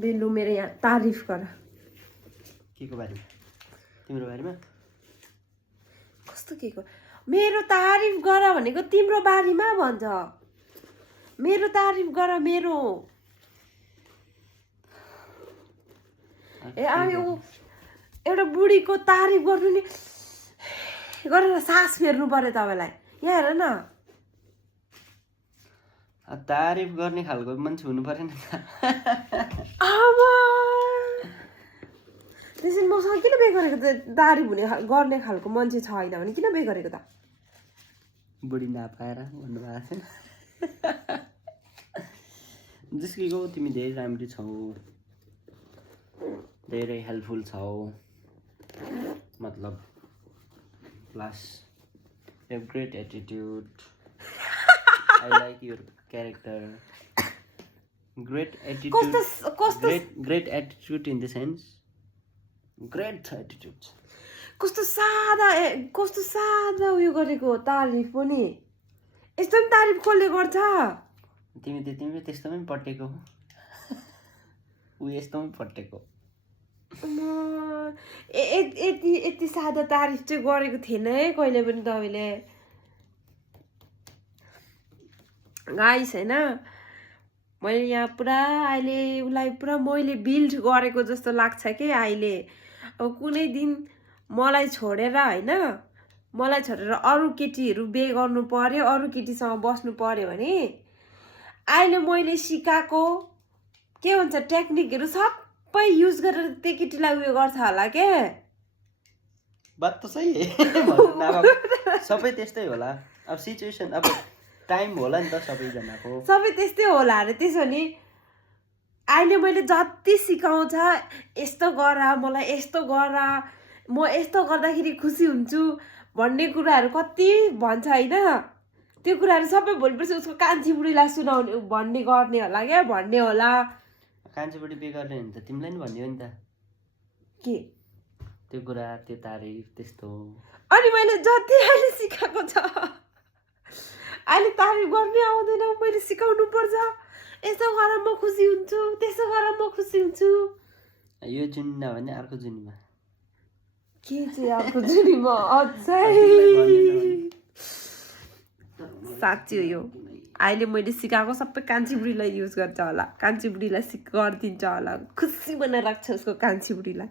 value मेरो यहाँ तारिफ गर के को बारेमा तिम्रो बारेमा कस्तो के को मेरो तारिफ गर भनेको तिम्रो बारेमा भन्छ मेरो तारिफ गर मेरो ए आयो एउटा बुढीको तारिफ गर्नु नि गरेर सास फेर्नु पर्यो तपाईलाई यहाँ हेर न तारिफ गर्ने खालको मान्छे हुनु पर्दैन त्यसैले मसँग किन बे गरेको त तारिफ गर्ने खालको मान्छे छैन भने किन बे गरेको त बुढी नपाएर भन्नुभएको थिएन जिस्कीको तिमी धेरै राम्री छौ धेरै हेल्पफुल छौ मतलब plus you have great attitude I like your character great attitude great attitude in the sense great attitude कस्तो सादा उयो गरेको तारिफ पनि यस्तो पनि तारिफ कसले गर्छ तिमी त्यस्तोमै पटेको ऊ यस्तोमै पटेको यति सादा तारिफ चाहिँ गरेको थिएन है कहिले पनि तपाईँले गाइस हैन मैले यहाँ पुरा अहिले उसलाई पुरा मैले बिल्ड गरेको जस्तो लाग्छ कि अहिले अब कुनै दिन मलाई छोडेर हैन मलाई छोडेर अरू केटीहरू बे गर्नु पर्यो अरू केटीसँग बस्नु पर्यो भने अहिले मैले सिकाएको के भन्छ टेक्निकहरू सबै युज गरेर त्यो केटीलाई उयो गर्छ होला के बात त सही है सबै त्यस्तै होला अब सिचुएसन अब टाइम होला नि त सबैजनाको सबै त्यस्तै होला अरे त्यसो भने अहिले मैले जति सिकाउँछ यस्तो गर मलाई यस्तो गर म यस्तो गर्दाखेरि खुसी हुन्छु भन्ने कुराहरू कति भन्छ हैन त्यो कुराहरू सबै भोलिपर्सि उसको कान्छी बुढीलाई सुनाउने भन्ने गर्ने होला क्या भन्ने होला कान्छी बुढी बे गर्ने नि त तिमीलाई नि भन्ने हो नि त के त्यो कुरा त्यो तारिफ त्यस्तो अनि मैले जति अहिले सिकाएको छ अहिले तारिफ गर्ने आउँदैन मैले सिकाउनु पर्छ यसो गर म खुसी हुन्छु त्यसो गर म खुसी हुन्छु यो जुनी नभने अर्को जुनीमा के चाहिँ अर्को जुनीमा अझै साँच्ची हो यो अहिले मैले सिकाएको सबै कान्छी बुढीलाई युज गर्छ होला कान्छी बुढीलाई गरिदिन्छ होला खुसी बनाएर राख्छ उसको कान्छी बुढीलाई